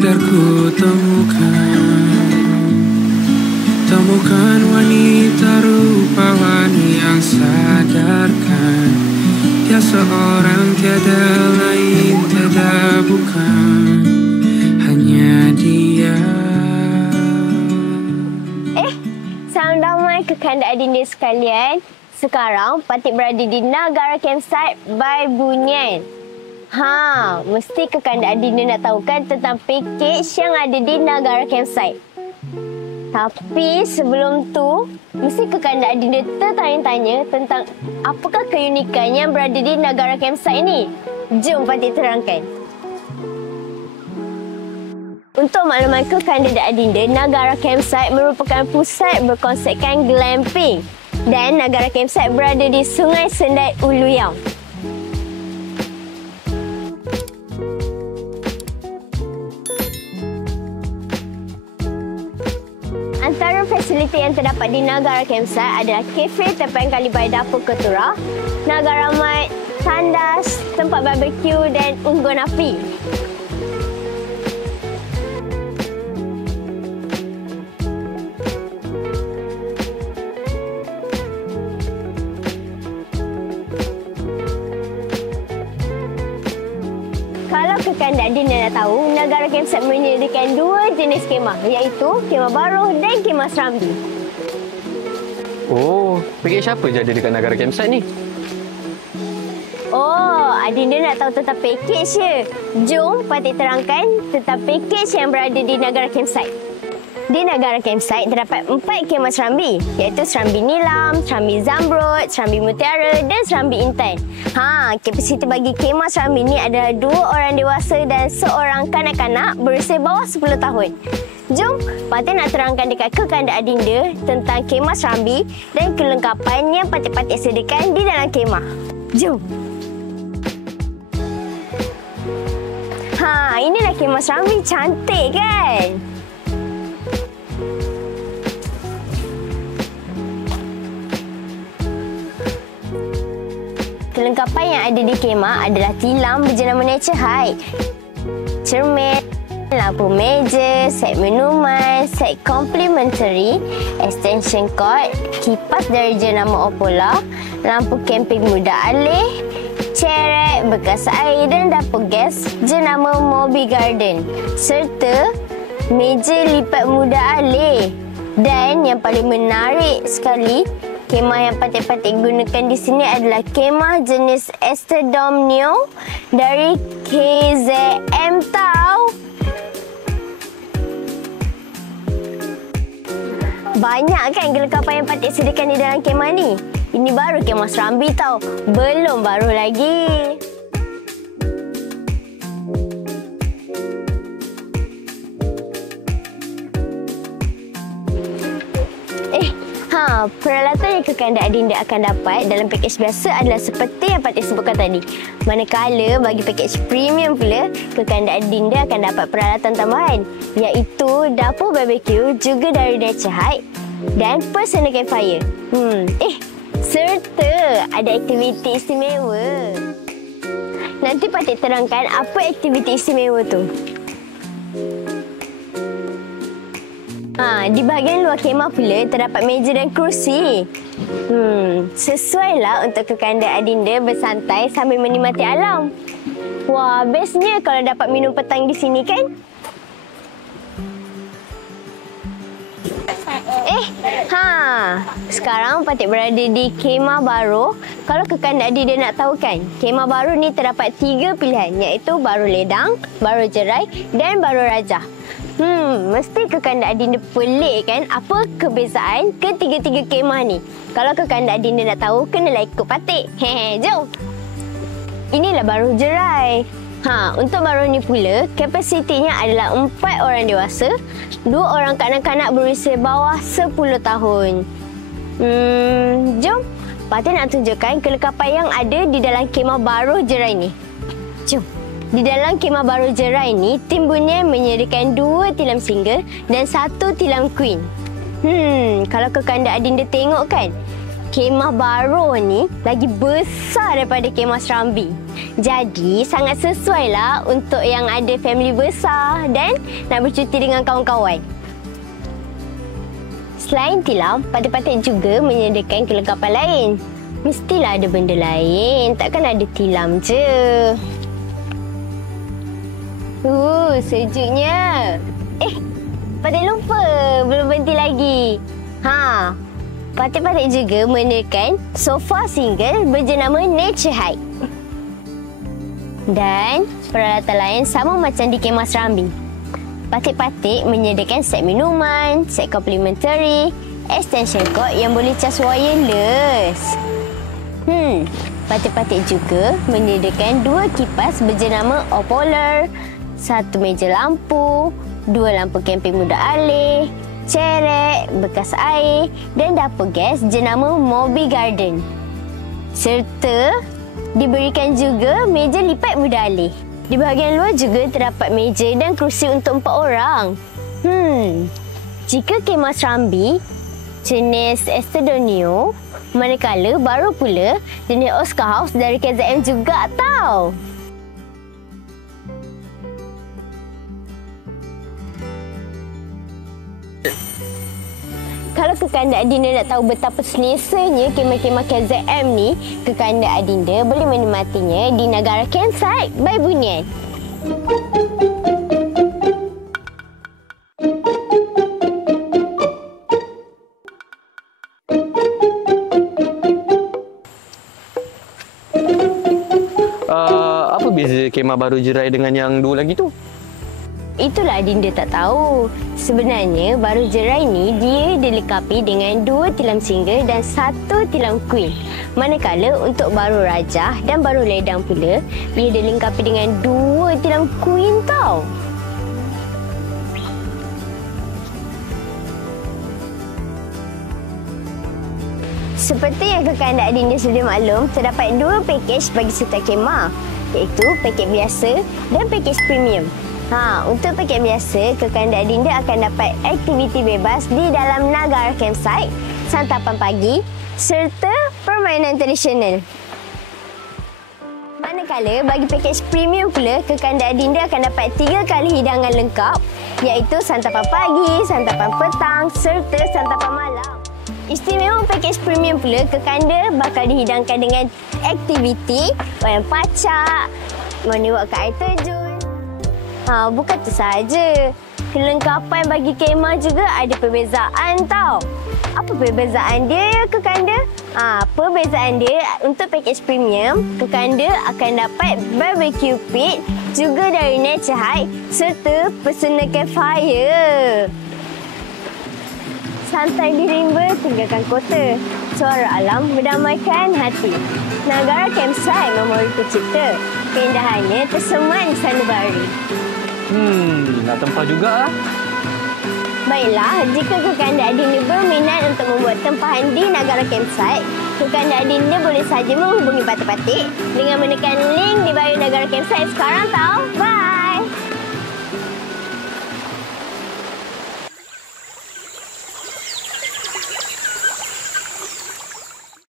sadar ku temukan wanita rupawan yang sadarkan dia seorang, tiada lain, tiada bukan, hanya dia. Salam damai kekanda adinda sekalian. Sekarang Patik berada di Nagara Campsite by Bunyan. Mesti kekanda adinda nak tahu kan tentang pakej yang ada di Nagara Campsite. Tapi sebelum tu, mesti kekanda adinda tertanya-tanya tentang apakah keunikan yang berada di Nagara Campsite ni. Jom Patik terangkan. Untuk makluman kekanda dan adinda, Nagara Campsite merupakan pusat berkonsepkan glamping dan Nagara Campsite berada di Sungai Sendai Uluyang. Antara fasiliti yang terdapat di Nagara Campsite adalah kafe tempat kalibai dapur ketura, Nagara Mat, tandas, tempat barbecue dan unggun api. Kalau kekanda adinda nak tahu, Nagara Campsite menyediakan dua jenis kemah, iaitu kemah baruh dan kemah serambi. Oh, pakej apa je ada dekat Nagara Campsite ni? Oh, adinda nak tahu tentang pakej je. Jom Patik terangkan tentang pakej yang berada di Nagara Campsite. Di Nagara Campsite terdapat 4 kemah serambi, iaitu Serambi Nilam, Serambi Zamrud, Serambi Mutiara dan Serambi Intan. Kapasiti bagi kemah serambi ni adalah 2 orang dewasa dan seorang kanak-kanak berusia bawah 10 tahun. Jom, Patik nak terangkan dekat kekanda adinda tentang kemah serambi dan kelengkapan yang Patik-Patik sediakan di dalam kemah. Jom. Inilah kemah serambi, cantik kan? Kelengkapan yang ada di kemah adalah tilam berjenama Nature High, cermin, lampu meja, set minuman, set complimentary, extension cord, kipas dari jenama Opola, lampu camping muda alih, cerek, bekas air dan dapur gas jenama Moby Garden, serta meja lipat muda alih. Dan yang paling menarik sekali, kemah yang Patik-Patik gunakan di sini adalah kemah jenis Esterdom Neo dari KZM tau. Banyak kan kelengkapan yang Patik sediakan di dalam kemah ni? Ini baru kemah serambi tau. Belum baru lagi. Peralatan yang kekanda adinda akan dapat dalam pakej biasa adalah seperti yang Patik sebutkan tadi. Manakala bagi pakej premium pula, kekanda adinda akan dapat peralatan tambahan, iaitu dapur barbecue juga dari Nature High dan personal campfire. Serta ada aktiviti istimewa. Nanti Patik terangkan apa aktiviti istimewa tu. Di bahagian luar kemah pula terdapat meja dan kerusi. Sesuailah untuk kekanda adinda bersantai sambil menikmati alam. Wah, bestnya kalau dapat minum petang di sini kan? Sekarang Patik berada di kemah baru. Kalau kekanda adinda nak tahu kan, kemah baru ni terdapat 3 pilihan, iaitu baru ledang, baru jerai dan baru rajah. Mesti kekanda adinda pelik kan apa kebezaan ketiga-tiga kemah ni. Kalau kekanda adinda nak tahu, kenalah ikut Patik. Jom. Inilah baru jerai. Untuk baru ni pula, kapasitinya adalah 4 orang dewasa, 2 orang kanak-kanak berusia bawah 10 tahun. Jom. Patik nak tunjukkan kelengkapan yang ada di dalam kemah baru jerai ni. Jom. Di dalam kemah baru jerai ni, tim Bunyan menyediakan 2 tilam single dan 1 tilam queen. Kalau kekanda adinda tengok kan, kemah baru ni lagi besar daripada kemah serambi. Jadi, sangat sesuai lah untuk yang ada family besar dan nak bercuti dengan kawan-kawan. Selain tilam, patik-patik juga menyediakan kelengkapan lain. Mestilah ada benda lain, takkan ada tilam je. Sejuknya. Patik lupa, belum berhenti lagi. Patik-patik juga menyediakan sofa single berjenama Nature Hike. Dan peralatan lain sama macam di kemah Serambi. Patik-patik menyediakan set minuman, set complimentary, extension cord yang boleh cas wireless. Patik-patik juga menyediakan 2 kipas berjenama Opolar, 1 meja lampu, 2 lampu camping mudah alih, cerek, bekas air dan dapur gas jenama Moby Garden. Serta diberikan juga meja lipat mudah alih. Di bahagian luar juga terdapat meja dan kerusi untuk 4 orang. Jika kemah Serambi jenis Estadonio, manakala baru pula jenis Oscar House dari KZM juga tau. Kalau kekanda Adinda nak tahu betapa selesanya kemah-kemah KZM ni, kekanda Adinda boleh menikmatinya di Nagara Campsite by Bunian. Apa beza kemah baru Jerai dengan yang dua lagi tu? Itulah Adinda tak tahu. Sebenarnya baru Jerai ni dia dilengkapi dengan 2 tilam single dan 1 tilam queen. Manakala untuk baru Rajah dan baru Ledang pula, ia dilengkapi dengan 2 tilam queen tau. Seperti yang kekanda Adinda sudah maklum, terdapat 2 pakej bagi setiap kemah, iaitu pakej biasa dan pakej premium. Untuk pakej biasa, kekanda Adinda akan dapat aktiviti bebas di dalam Nagara Campsite, santapan pagi serta permainan tradisional. Manakala bagi pakej premium pula, kekanda Adinda akan dapat 3 kali hidangan lengkap, iaitu santapan pagi, santapan petang serta santapan malam. Istimewa pakej premium pula, kekanda bakal dihidangkan dengan aktiviti wayang pacak, menewak ke air terjun. Bukan tu sahaja. Kelengkapan bagi kemah juga ada perbezaan tau. Apa perbezaan dia ya kekanda? Perbezaan dia untuk pakej premium, kekanda akan dapat barbecue pit juga dari Nature Hike serta personal campfire. Santai di rimba, tinggalkan kota. Suara alam berdamaikan hati. Nagara Campsite memori tercipta. Keindahannya tersemat di sanubari. Nak tempah juga lah. Baiklah, jika kekanda Adinda berminat untuk membuat tempahan di Nagara Campsite, kekanda Adinda boleh saja menghubungi patik-patik dengan menekan link di bio Nagara Campsite sekarang tau. Bye!